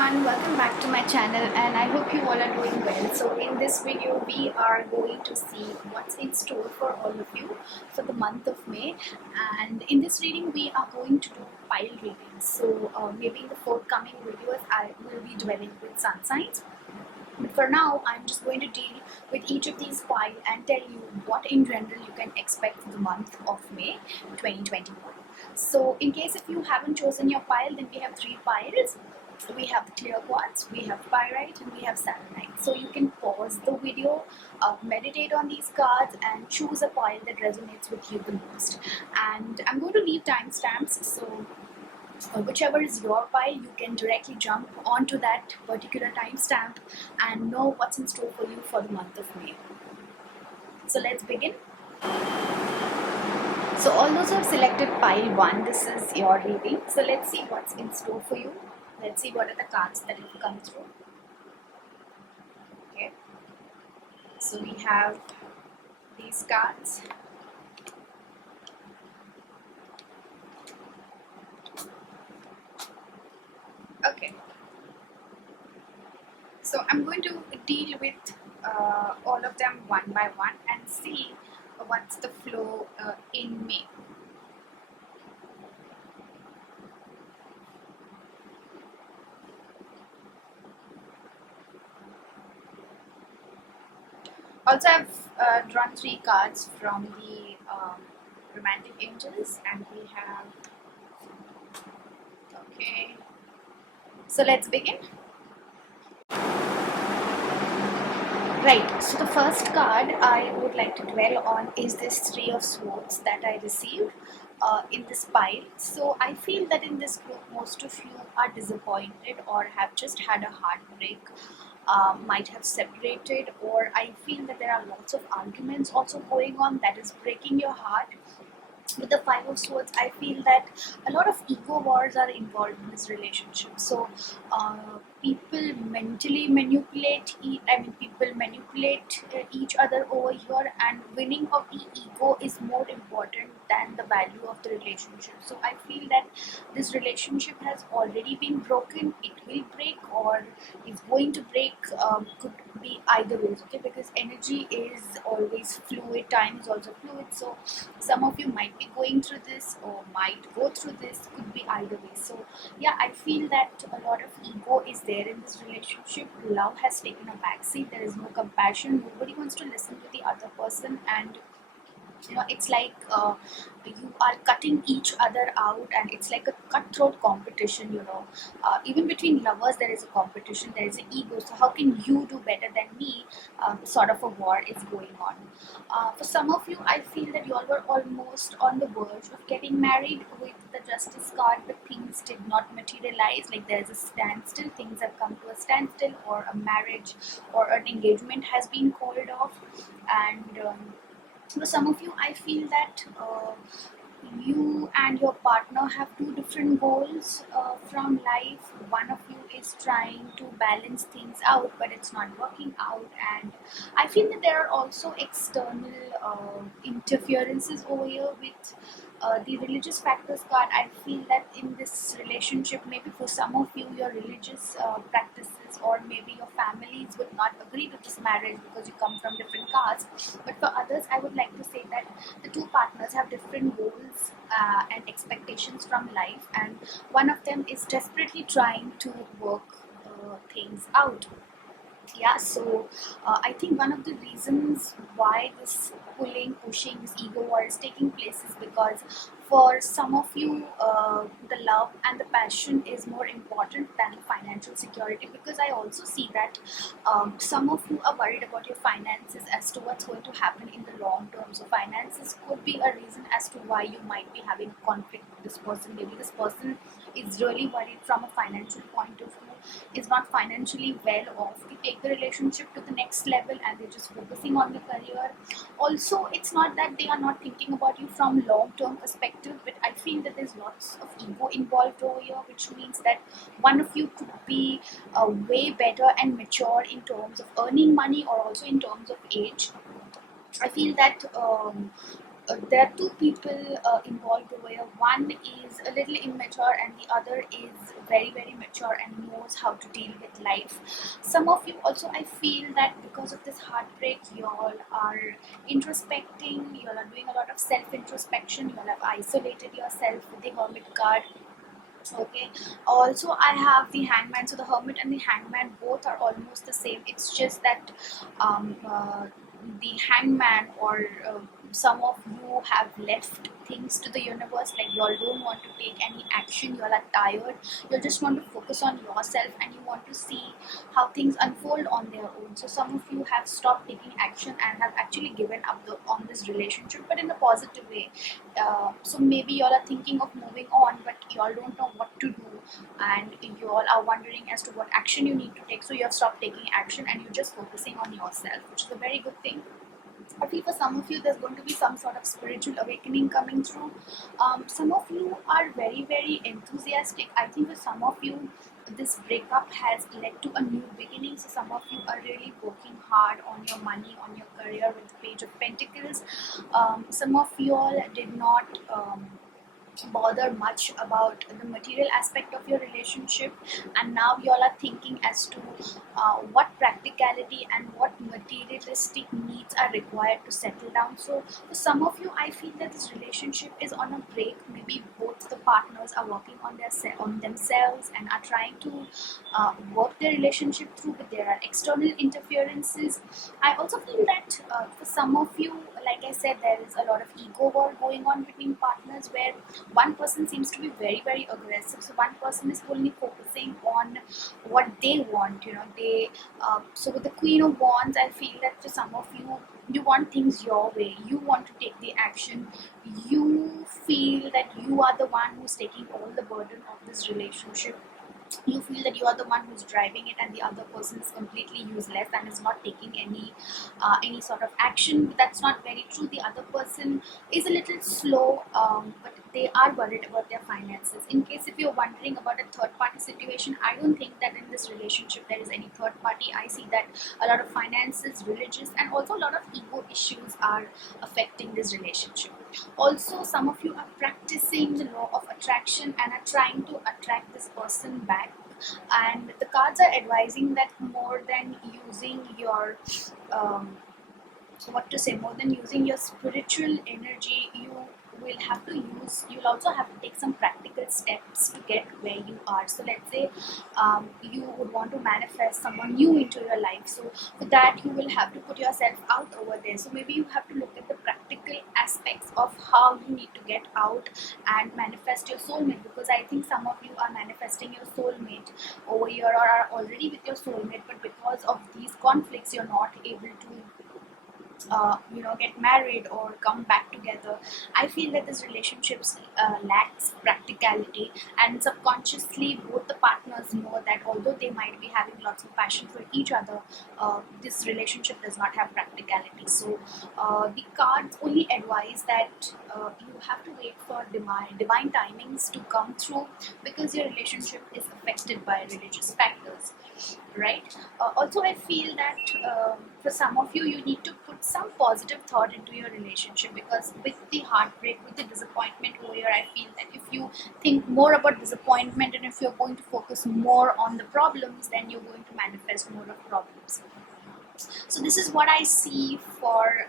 everyone, welcome back to my channel and I hope you all are doing well. So in this video we are going to see what's in store for all of you for the month of May, and in this reading we are going to do pile readings. So maybe in the forthcoming videos I will be dwelling with sun signs. But for now, I'm just going to deal with each of these piles and tell you what in general you can expect for the month of May 2021. So in case if you haven't chosen your pile, then we have three piles. We have the clear quartz, we have pyrite, and we have selenite. So you can pause the video, meditate on these cards and choose a pile that resonates with you the most. And I'm going to leave timestamps, so whichever is your pile, you can directly jump onto that particular timestamp and know what's in store for you for the month of May. So let's begin. So all those who have selected pile 1, this is your reading. So let's see what's in store for you. Let's see what are the cards that have come through. Okay. So we have these cards. Okay. So I'm going to deal with all of them one by one and see what's the flow in May. Also, I've drawn 3 cards from the Romantic Angels, and we have. Okay. So let's begin. Right, so the first card I would like to dwell on is this 3 of Swords that I received in this pile. So I feel that in this group, most of you are disappointed or have just had a heartbreak, might have separated, or I feel that there are lots of arguments also going on that is breaking your heart. With the 5 of Swords, I feel that a lot of ego wars are involved in this relationship. So people mentally manipulate, people manipulate each other over here, and winning of the ego is more important than the value of the relationship. So I feel that this relationship has already been broken, it will break, or is going to break, could be either ways, okay, because energy is always fluid, time is also fluid. So some of you might be going through this or might go through this, could be either way. So yeah, I feel that a lot of ego is there in this relationship. Love has taken a backseat, there is no compassion, nobody wants to listen to the other person, and it's like you are cutting each other out, and it's like a cutthroat competition. Even between lovers there is a competition, there is an ego. So how can you do better than me? Sort of a war is going on. For some of you, I feel that you all were almost on the verge of getting married with the Justice card, but things did not materialize. Like there's a standstill, things have come to a standstill, or a marriage or an engagement has been called off. And for some of you, I feel that you and your partner have 2 different goals from life. One of you is trying to balance things out, but it's not working out. And I feel that there are also external interferences over here with the religious factors card. I feel that in this relationship, maybe for some of you, your religious practices or maybe your families would not agree to this marriage because you come from different castes. But for others, I would like to say that the 2 partners have different goals and expectations from life, and one of them is desperately trying to work things out. Yeah, so I think one of the reasons why this pushing, this ego war is taking place is because for some of you, the love and the passion is more important than the financial security, because I also see that some of you are worried about your finances as to what's going to happen in the long term. So finances could be a reason as to why you might be having conflict with this person. Maybe this person is really worried from a financial point of view, is not financially well off to take the relationship to the next level, and they're just focusing on the career. Also, it's not that they are not thinking about you from long-term perspective, but I feel that there's lots of ego involved over here, which means that one of you could be way better and mature in terms of earning money or also in terms of age. I feel that there are two people involved over here. One is a little immature and the other is very very mature and knows how to deal with life. Some of you also, I feel that because of this heartbreak, you all are introspecting, you all are doing a lot of self introspection, you all have isolated yourself with the hermit card. Okay, also I have the hangman. So the hermit and the hangman both are almost the same. It's just that um, uh, the hangman, or some of you have left things to the universe, like you all don't want to take any action, you all are tired, you just want to focus on yourself and you want to see how things unfold on their own. So some of you have stopped taking action and have actually given up on this relationship, but in a positive way. So maybe you all are thinking of moving on, but you all don't know what to do, and you all are wondering as to what action you need to take. So you have stopped taking action and you're just focusing on yourself, which is a very good thing. I feel for some of you there's going to be some sort of spiritual awakening coming through. Some of you are very very enthusiastic. I think for some of you this breakup has led to a new beginning. So some of you are really working hard on your money, on your career with the Page of Pentacles. Some of you all did not bother much about the material aspect of your relationship, and now you all are thinking as to what practicality and what materialistic needs are required to settle down. So for some of you, I feel that this relationship is on a break. Maybe both the partners are working on on themselves and are trying to work their relationship through, but there are external interferences. I also feel that for some of you, like I said, there is a lot of ego war going on between partners, where one person seems to be very very aggressive. So one person is only focusing on what they want, so with the Queen of Wands, I feel that for some of you, you want things your way, you want to take the action, you feel that you are the one who's taking all the burden of this relationship. You feel that you are the one who's driving it and the other person is completely useless and is not taking any sort of action. But that's not very true. The other person is a little slow, but they are worried about their finances. In case if you're wondering about a third party situation, I don't think that in this relationship there is any third party. I see that a lot of finances, religious, and also a lot of ego issues are affecting this relationship. Also, some of you are practicing the law of attraction and are trying to attract this person back. And the cards are advising that more than using your more than using your spiritual energy, you'll also have to take some practical steps to get where you are. So let's say you would want to manifest someone new into your life. So for that, you will have to put yourself out over there. So maybe you have to look at the practical aspects of how you need to get out and manifest your soulmate, because I think some of you are manifesting your soulmate over here or are already with your soulmate, but because of these conflicts, you're not able to get married or come back together. I feel that this relationship lacks practicality, and subconsciously both the partners know that although they might be having lots of passion for each other, this relationship does not have practicality. So the cards only advise that you have to wait for divine timings to come through, because your relationship is affected by religious factors, right? Also, I feel that for some of you, you need to put some positive thought into your relationship, because with the heartbreak, with the disappointment over here, I feel that if you think more about disappointment and if you're going to focus more on the problems, then you're going to manifest more of problems. So this is what I see for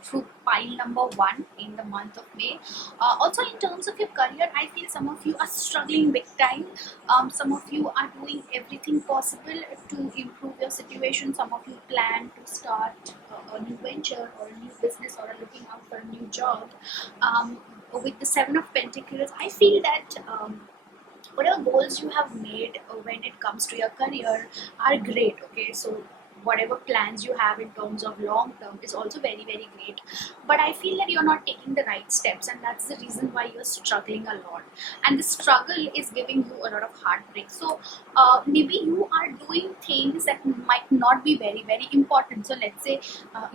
fruit pile number 1 in the month of May. Also, in terms of your career, I feel some of you are struggling big time. Some of you are doing everything possible to improve your situation. Some of you plan to start a new venture or a new business, or are looking out for a new job. With the 7 of Pentacles, I feel that whatever goals you have made when it comes to your career are great. Okay, so whatever plans you have in terms of long term is also very very great, but I feel that you're not taking the right steps, and that's the reason why you're struggling a lot, and the struggle is giving you a lot of heartbreak. So maybe you are doing things that might not be very very important. So let's say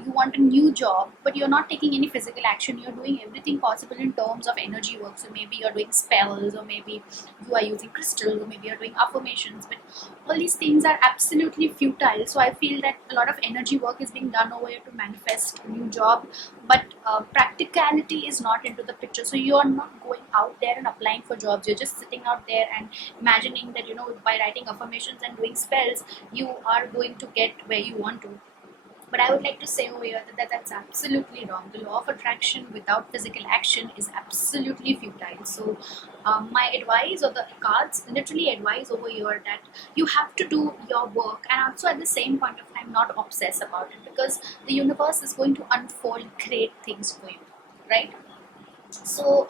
you want a new job, but you're not taking any physical action. You're doing everything possible in terms of energy work. So maybe you're doing spells, or maybe you are using crystals, or maybe you're doing affirmations, but all these things are absolutely futile. So I feel feel that a lot of energy work is being done over here to manifest a new job, but practicality is not into the picture. So you are not going out there and applying for jobs. You're just sitting out there and imagining that, you know, by writing affirmations and doing spells, you are going to get where you want to. But I would like to say over here that that's absolutely wrong. The law of attraction without physical action is absolutely futile. So, my advice, or the cards literally advise over here, that you have to do your work, and also at the same point of time not obsess about it, because the universe is going to unfold great things for you, right? So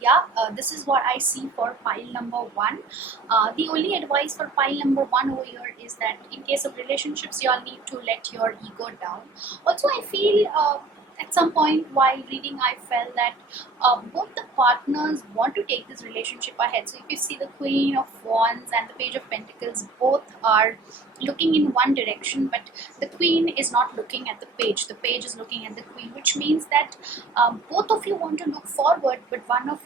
yeah, this is what I see for pile number one. The only advice for pile number one over here is that in case of relationships, you all need to let your ego down. Also, I feel at some point while reading, I felt that both the partners want to take this relationship ahead. So if you see the Queen of Wands and the Page of Pentacles, both are looking in one direction, but the Queen is not looking at the page. The page is looking at the Queen, which means that both of you want to look forward, but one of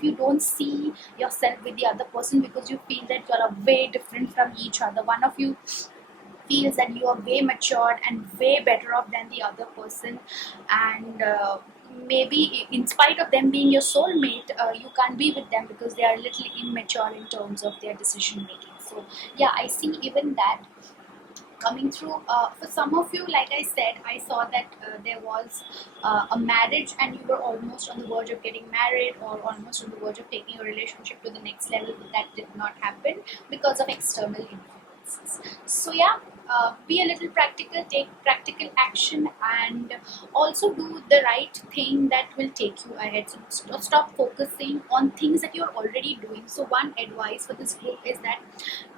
you don't see yourself with the other person, because you feel that you are way different from each other. One of you feels that you are way matured and way better off than the other person, and maybe in spite of them being your soulmate, you can't be with them because they are a little immature in terms of their decision making. So yeah, I see even that coming through. For some of you, like I said, I saw that there was a marriage and you were almost on the verge of getting married, or almost on the verge of taking your relationship to the next level, but that did not happen because of external influences. So yeah, be a little practical, take practical action, and also do the right thing that will take you ahead. So stop focusing on things that you're already doing. So one advice for this group is that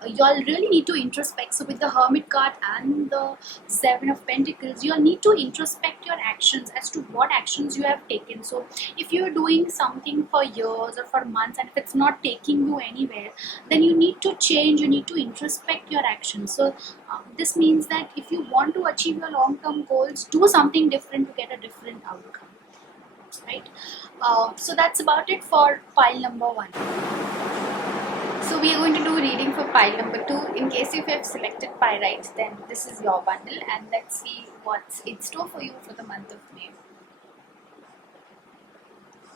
y'all really need to introspect. So with the Hermit card and the Seven of Pentacles, you'll need to introspect your actions as to what actions you have taken. So if you're doing something for years or for months, and if it's not taking you anywhere, then you need to change, you need to introspect your actions. So this means that if you want to achieve your long-term goals, do something different to get a different outcome, right? So that's about it for pile number one. So we are going to do reading for pile number two. In case if you have selected Pyrite, then this is your bundle, and let's see what's in store for you for the month of May.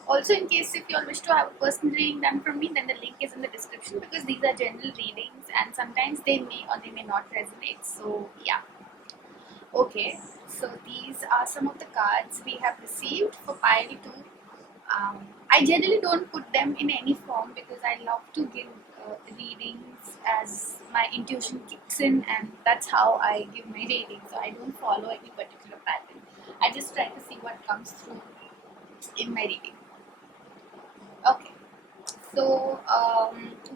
Also, in case if you all wish to have a personal reading done from me, then the link is in the description, because these are general readings and sometimes they may or they may not resonate. So yeah. Okay, so these are some of the cards we have received for pile 2. I generally don't put them in any form because I love to give readings as my intuition kicks in, and that's how I give my reading. So I don't follow any particular pattern. I just try to see what comes through in my reading. Okay, so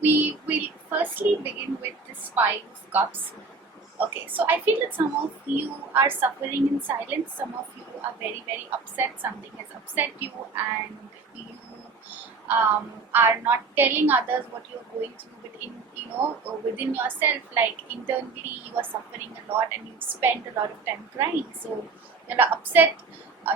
we will firstly begin with this Five of Cups. Okay, so I feel that some of you are suffering in silence. Some of you are very, very upset. Something has upset you, and you are not telling others what you're going through. But within yourself, like internally, you are suffering a lot, and you spend a lot of time crying. So you're upset,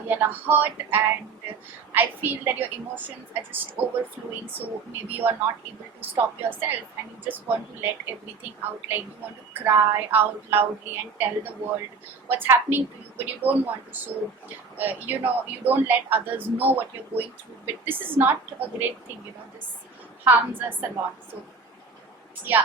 you're hurt, and I feel that your emotions are just overflowing. So maybe you are not able to stop yourself, and you just want to let everything out. Like you want to cry out loudly and tell the world what's happening to you, but you don't want to. So you don't let others know what you're going through. But this is not a great thing. This harms us a lot. So yeah.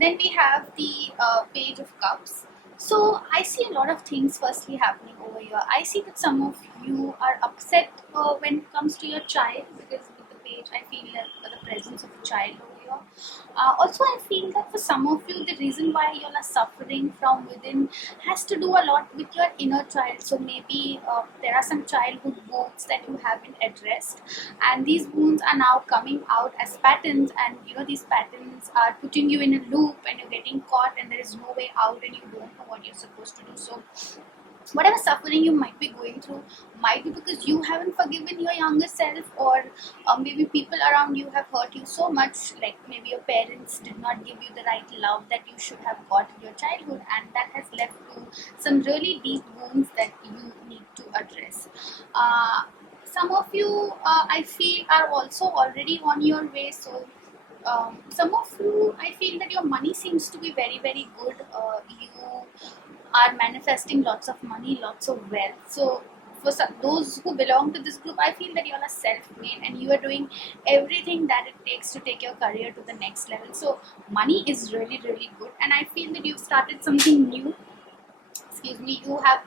Then we have the Page of Cups. So I see a lot of things firstly happening over here. I see that some of you are upset when it comes to your child, because with the page I feel the presence of a child over here. Also, I feel that for some of you, the reason why you are suffering from within has to do a lot with your inner child. So maybe there are some childhood wounds that you haven't addressed, and these wounds are now coming out as patterns, and these patterns are putting you in a loop, and you're getting caught, and there is no way out, and you don't know what you're supposed to do. So whatever suffering you might be going through might be because you haven't forgiven your younger self, or maybe people around you have hurt you so much, like maybe your parents did not give you the right love that you should have got in your childhood, and that has led to some really deep wounds that you need to address. Some of you, I feel, are also already on your way. So some of you, I feel that your money seems to be very, very good. You are manifesting lots of money, lots of wealth. So for those who belong to this group, I feel that you all are self-made and you are doing everything that it takes to take your career to the next level. So money is really, really good, and I feel that you've started something new. Excuse me, you have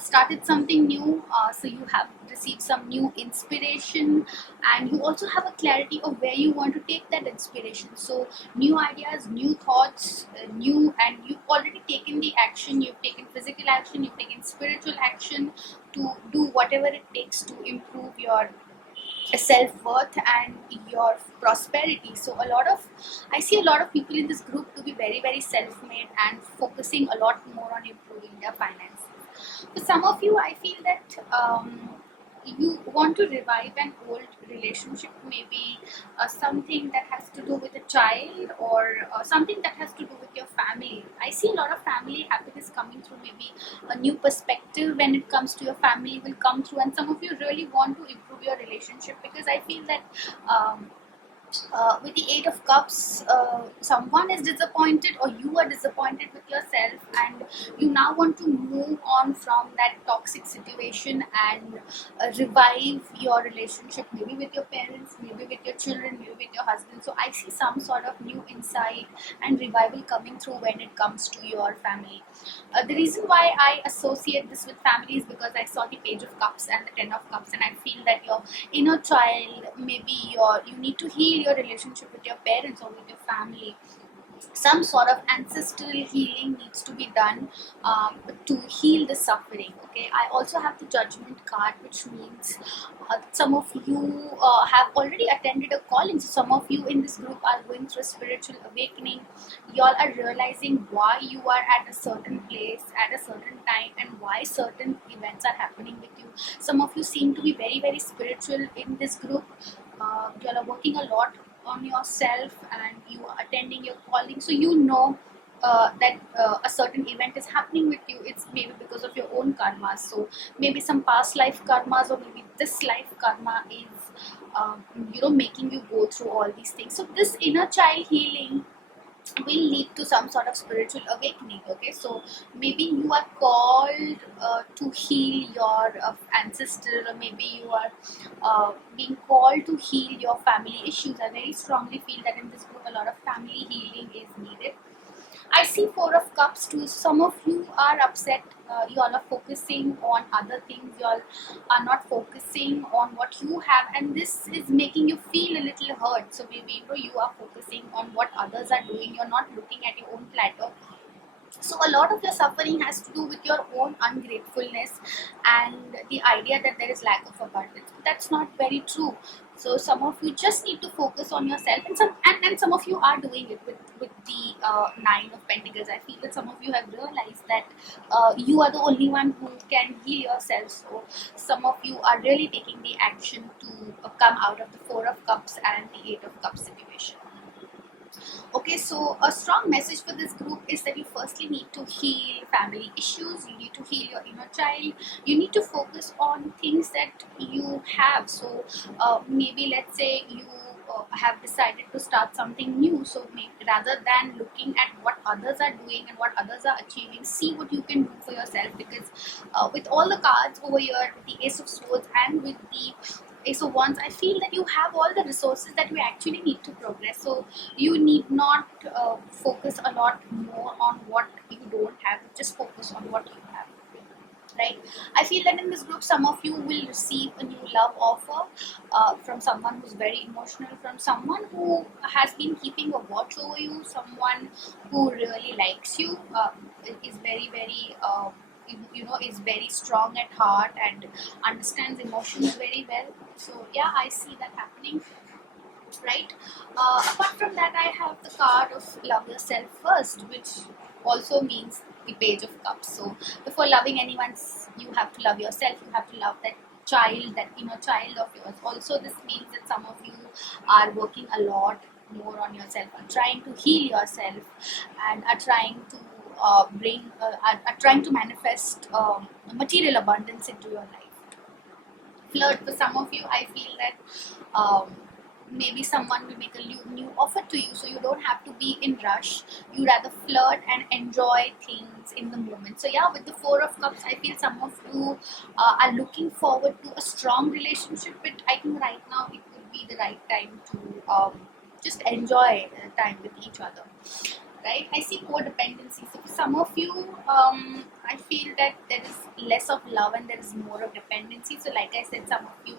started something new, so you have received some new inspiration, and you also have a clarity of where you want to take that inspiration. So new ideas, new thoughts, new, and you've already taken the action. You've taken physical action, you've taken spiritual action to do whatever it takes to improve your self-worth and your prosperity. So I see a lot of people in this group to be very, very self-made and focusing a lot more on improving their finances. For some of you, I feel that you want to revive an old relationship, maybe something that has to do with a child, or something that has to do with your family. I see a lot of family happiness coming through. Maybe a new perspective when it comes to your family will come through, and some of you really want to improve your relationship, because I feel that with the Eight of Cups, someone is disappointed, or you are disappointed with yourself, and you now want to move on from that toxic situation and revive your relationship, maybe with your parents, maybe with your children, maybe with your husband. So I see some sort of new insight and revival coming through when it comes to your family. The reason why I associate this with family is because I saw the Page of Cups and the Ten of Cups, and I feel that your inner child, maybe you need to heal your relationship with your parents or with your family. Some sort of ancestral healing needs to be done to heal the suffering. Okay, I also have the Judgment card, which means some of you have already attended a calling. So some of you in this group are going through a spiritual awakening. Y'all are realizing why you are at a certain place at a certain time, and why certain events are happening with you. Some of you seem to be very, very spiritual in this group. Y'all are working a lot on yourself, and you are attending your calling, so you know that a certain event is happening with you. It's maybe because of your own karmas. So maybe some past life karmas, or maybe this life karma is making you go through all these things. So this inner child healing will lead to some sort of spiritual awakening. Okay, so maybe you are called to heal your ancestor, or maybe you are being called to heal your family issues. I very strongly feel that in this group a lot of family healing is needed. I see Four of Cups too. Some of you are upset. You all are focusing on other things. You all are not focusing on what you have, and this is making you feel a little hurt. So maybe you are focusing on what others are doing. You're not looking at your own plateau. So a lot of your suffering has to do with your own ungratefulness and the idea that there is lack of abundance. That's not very true. So some of you just need to focus on yourself, and some of you are doing it with the Nine of Pentacles. I feel that some of you have realized that you are the only one who can heal yourself. So some of you are really taking the action to come out of the Four of Cups and the Eight of Cups situation. Okay, so a strong message for this group is that you firstly need to heal family issues. You need to heal your inner child. You need to focus on things that you have. So maybe let's say you have decided to start something new. So rather than looking at what others are doing and what others are achieving, see what you can do for yourself. Because with all the cards over here, with the Ace of Swords and with the Ace of Wands, I feel that you have all the resources that you actually need to progress. So you need not focus a lot more on what you don't have. Just focus on what you have. Right? I feel that in this group, some of you will receive a new love offer from someone who's very emotional, from someone who has been keeping a watch over you, someone who really likes you, is very, very is very strong at heart and understands emotions very well. So yeah, I see that happening. Right. Apart from that, I have the card of Love Yourself First, which also means the Page of Cups. So before loving anyone, you have to love yourself. You have to love that child, that inner child of yours. Also, this means that some of you are working a lot more on yourself, are trying to heal yourself, and are trying to are trying to manifest material abundance into your life. Flirt, for some of you, I feel that maybe someone will make a new offer to you, so you don't have to be in rush. You rather flirt and enjoy things in the moment. So yeah, with the Four of Cups, I feel some of you are looking forward to a strong relationship, but I think right now it would be the right time to just enjoy time with each other, right? I see more dependency. So for some of you, I feel that there is less of love and there is more of dependency. So like I said, some of you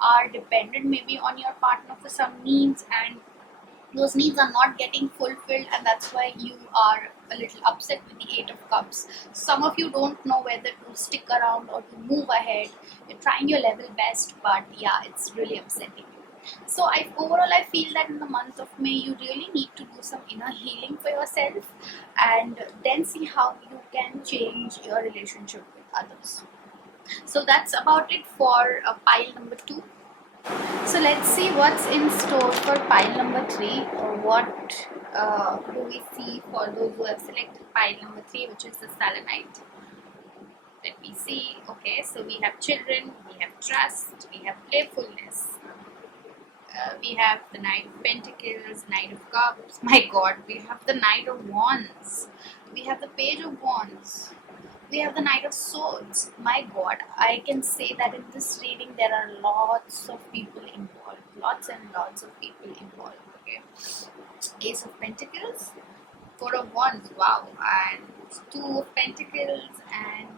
are dependent maybe on your partner for some needs, and those needs are not getting fulfilled, and that's why you are a little upset with the Eight of Cups. Some of you don't know whether to stick around or to move ahead. You're trying your level best, but yeah, it's really upsetting you. So overall I feel that in the month of May you really need to do some inner healing for yourself, and then see how you can change your relationship with others. So that's about it for pile number 2. So let's see what's in store for pile number 3. What do we see for those who have selected pile number 3, which is the Selenite? Let me see. Okay, so we have children, we have trust, we have playfulness. We have the Knight of Pentacles, Knight of Cups. My God, we have the Knight of Wands. We have the Page of Wands. We have the Knight of Swords. My God, I can say that in this reading there are lots of people involved. Lots and lots of people involved. Okay. Ace of Pentacles, Four of Wands, wow, and Two of Pentacles, and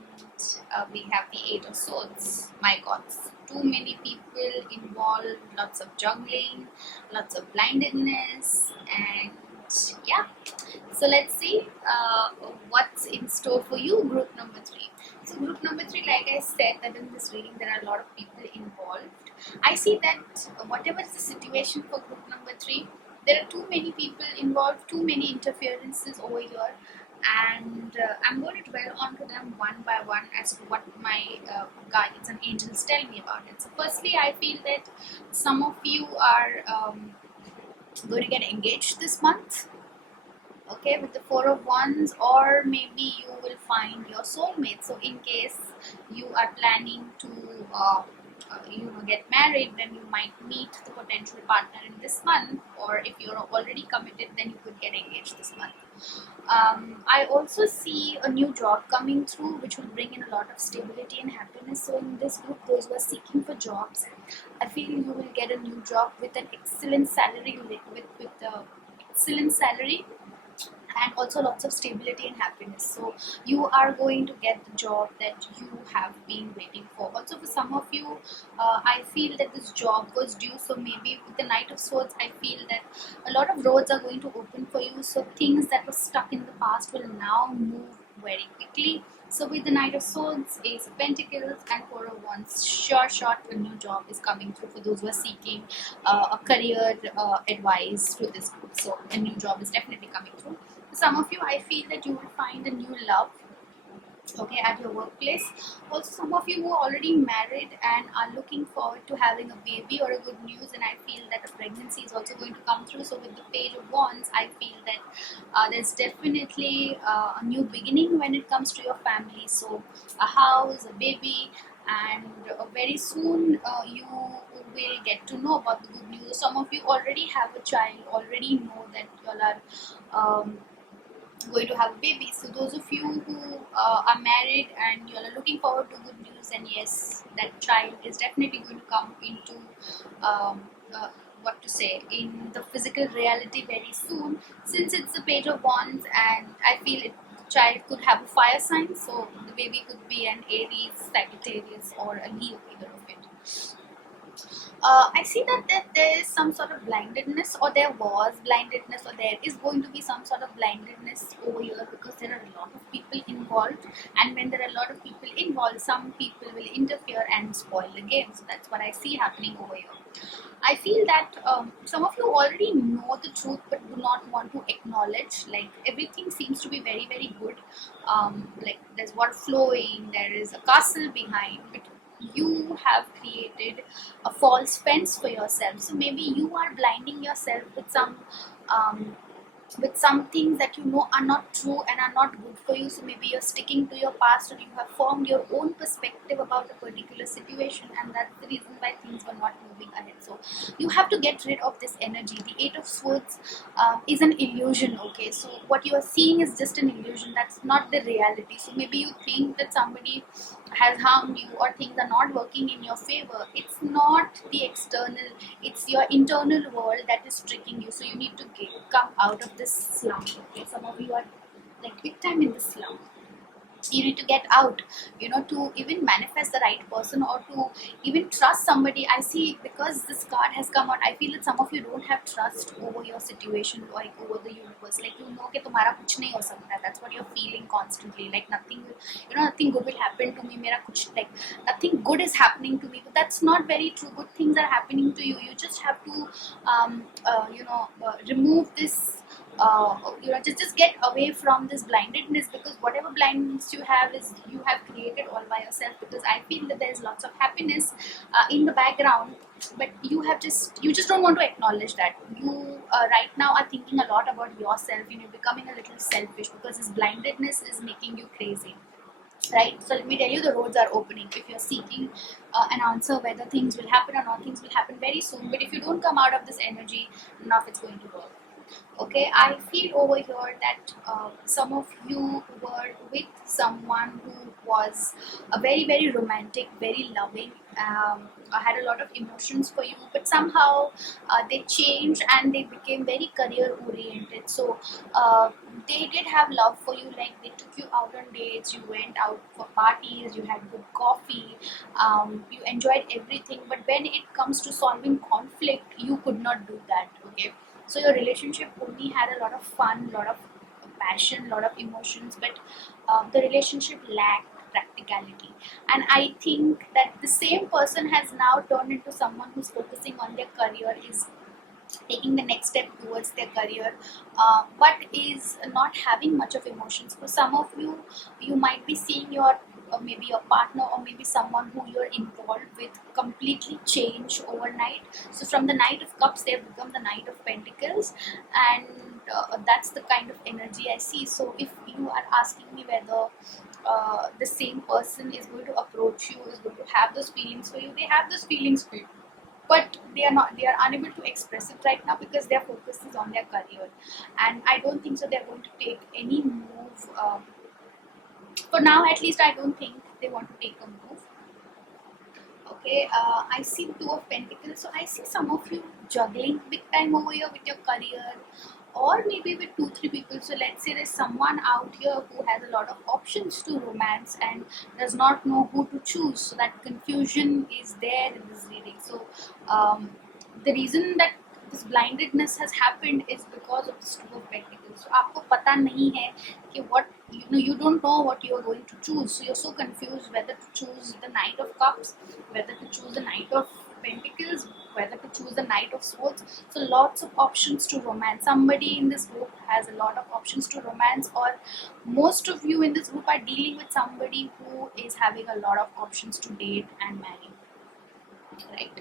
we have the Eight of Swords. My God, too many people involved, lots of juggling, lots of blindedness, and yeah. So let's see what's in store for you, group number 3. So group number 3, like I said, that in this reading there are a lot of people involved. I see that whatever is the situation for group number 3, there are too many people involved, too many interferences over here, and I'm going to dwell onto them one by one as to what my guides and angels tell me about it. So firstly, I feel that some of you are going to get engaged this month, okay, with the Four of Wands, or maybe you will find your soulmate. So in case you are planning to get married, then you might meet the potential partner in this month, or if you're already committed, then you could get engaged this month. I also see a new job coming through, which will bring in a lot of stability and happiness. So in this group, those who are seeking for jobs, I feel you will get a new job with an excellent salary, with excellent salary, and also lots of stability and happiness. So you are going to get the job that you have been waiting for. Also for some of you, I feel that this job was due, so maybe with the Knight of Swords, I feel that a lot of roads are going to open for you. So things that were stuck in the past will now move very quickly. So with the Knight of Swords, Ace of Pentacles, and Four of Wands, sure shot a new job is coming through for those who are seeking a career advice through this group. So a new job is definitely coming through. For some of you, I feel that you will find a new love, okay, at your workplace. Also, some of you who are already married and are looking forward to having a baby or a good news, and I feel that a pregnancy is also going to come through. So with the Page of Wands, I feel that there's definitely a new beginning when it comes to your family. So a house, a baby, and very soon you will get to know about the good news. Some of you already have a child, already know that you all are going to have a baby. So those of you who are married and you are looking forward to good news, and yes, that child is definitely going to come into what to say, in the physical reality very soon, since it's the Page of Wands, and I feel it child could have a fire sign, so the baby could be an Aries, Sagittarius, or a Leo, either of it. I see that there is some sort of blindedness, or there was blindedness, or there is going to be some sort of blindedness over here, because there are a lot of people involved, and when there are a lot of people involved, some people will interfere and spoil the game. So that's what I see happening over here. I feel that some of you already know the truth but do not want to acknowledge. Like everything seems to be very, very good. Like there's water flowing, there is a castle behind, but you have created a false fence for yourself. So maybe you are blinding yourself with some with some things that you know are not true and are not good for you. So maybe you're sticking to your past, or you have formed your own perspective about a particular situation, and that's the reason why things were not moving ahead. So you have to get rid of this energy. The Eight of Swords is an illusion. Okay, so what you are seeing is just an illusion. That's not the reality. So maybe you think that somebody has harmed you or things are not working in your favor. It's not the external, it's your internal world that is tricking you. So you need to come out of this slump. Okay, some of you are like big time in this slump. You need to get out, you know, to even manifest the right person, or to even trust somebody. I see, because this card has come out, I feel that some of you don't have trust over your situation, like over the universe. Like, you know कि तुम्हारा कुछ नहीं हो सकता. That's what you're feeling constantly. Like nothing, you know, nothing good will happen to me. मेरा कुछ, like nothing good is happening to me. But that's not very true. Good things are happening to you. You just have to remove this, just get away from this blindedness, because whatever blindness you have is you have created all by yourself. Because I feel that there's lots of happiness in the background, but you just don't want to acknowledge that. You right now are thinking a lot about yourself. You know, becoming a little selfish, because this blindedness is making you crazy. Right, so let me tell you, the roads are opening. If you're seeking an answer whether things will happen or not, things will happen very soon. But if you don't come out of this energy, none of it's going to work. Okay, I feel over here that some of you were with someone who was a very romantic, very loving, had a lot of emotions for you, but somehow they changed and they became very career oriented. So they did have love for you, like they took you out on dates, you went out for parties, you had good coffee, you enjoyed everything. But when it comes to solving conflict, you could not do that. Okay, so your relationship only had a lot of fun, a lot of passion, a lot of emotions, but the relationship lacked practicality. And I think that the same person has now turned into someone who's focusing on their career, is taking the next step towards their career, but is not having much of emotions. For some of you, you might be seeing your maybe your partner, or maybe someone who you're involved with, completely change overnight. So from the Knight of Cups, they've become the Knight of Pentacles, and that's the kind of energy I see. So if you are asking me whether the same person is going to approach you, is going to have those feelings for you, they have those feelings for you, but they are unable to express it right now, because their focus is on their career. And I don't think so they're going to take any move, for now at least. I don't think they want to take a move. Okay, I see Two of Pentacles. So I see some of you juggling big time over here with your career, or maybe with 2-3 people. So let's say there's someone out here who has a lot of options to romance and does not know who to choose. So that confusion is there in this reading. So the reason that this blindedness has happened is because of this Two of Pentacles. So आपको पता नहीं है कि what, you know, you don't know what you are going to choose. So you're so confused whether to choose the Knight of Cups, whether to choose the Knight of Pentacles, whether to choose the Knight of Swords. So lots of options to romance. Somebody in this group has a lot of options to romance, or most of you in this group are dealing with somebody who is having a lot of options to date and marry. Right.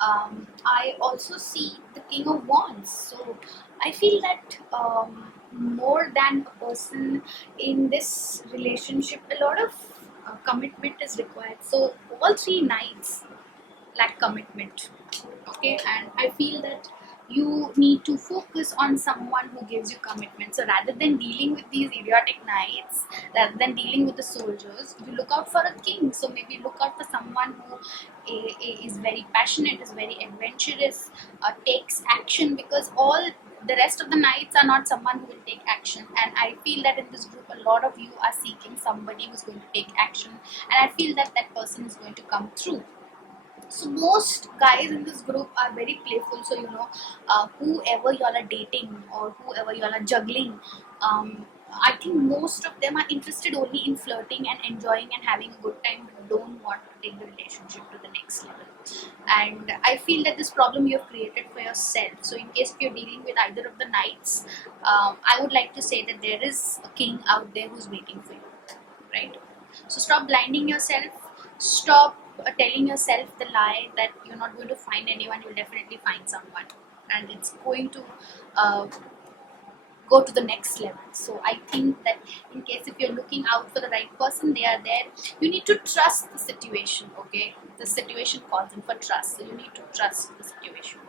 I also see the King of Wands. So I feel that more than a person in this relationship, a lot of commitment is required. So all three knights lack commitment. Okay, and I feel that you need to focus on someone who gives you commitment. So rather than dealing with these idiotic knights, rather than dealing with the soldiers, you look out for a king. So maybe look out for someone who is very passionate, is very adventurous, takes action, because all the rest of the knights are not someone who will take action. And I feel that in this group, a lot of you are seeking somebody who's going to take action, and I feel that that person is going to come through. So most guys in this group are very playful. So you know, whoever y'all are dating or whoever y'all are juggling, I think most of them are interested only in flirting and enjoying and having a good time. Don't want to take the relationship to the next level. And I feel that this problem you have created for yourself. So in case you're dealing with either of the knights, I would like to say that there is a king out there who's waiting for you. Right? So stop blinding yourself. Stop telling yourself the lie that you're not going to find anyone. You'll definitely find someone, and it's going to go to the next level. So I think that in case if you're looking out for the right person, they are there. You need to trust the situation. Okay, the situation calls in for trust, so you need to trust the situation.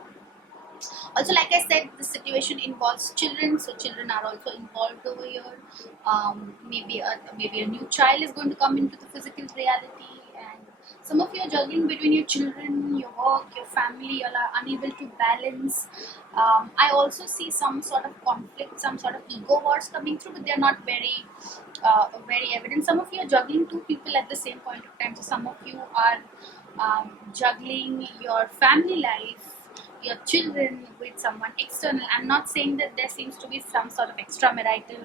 Also, like I said, the situation involves children, so children are also involved over here. Maybe a new child is going to come into the physical reality, and some of you are juggling between your children, your work, your family. You are unable to balance. I also see some sort of conflict, some sort of ego wars coming through, but they are not very evident. Some of you are juggling two people at the same point of time. So some of you are juggling your family life, your children with someone external. I'm not saying that there seems to be some sort of extramarital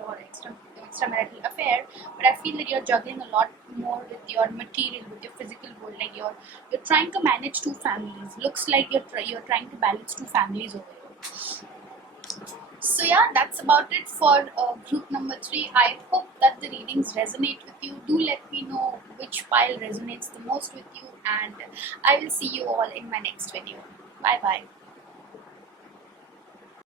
affair, but I feel that you're juggling a lot more with your material, with your physical world. Like you're trying to manage two families. Looks like you're trying to balance two families over here. So yeah, that's about it for group number 3. I hope that the readings resonate with you. Do let me know which pile resonates the most with you, and I will see you all in my next video. Bye bye.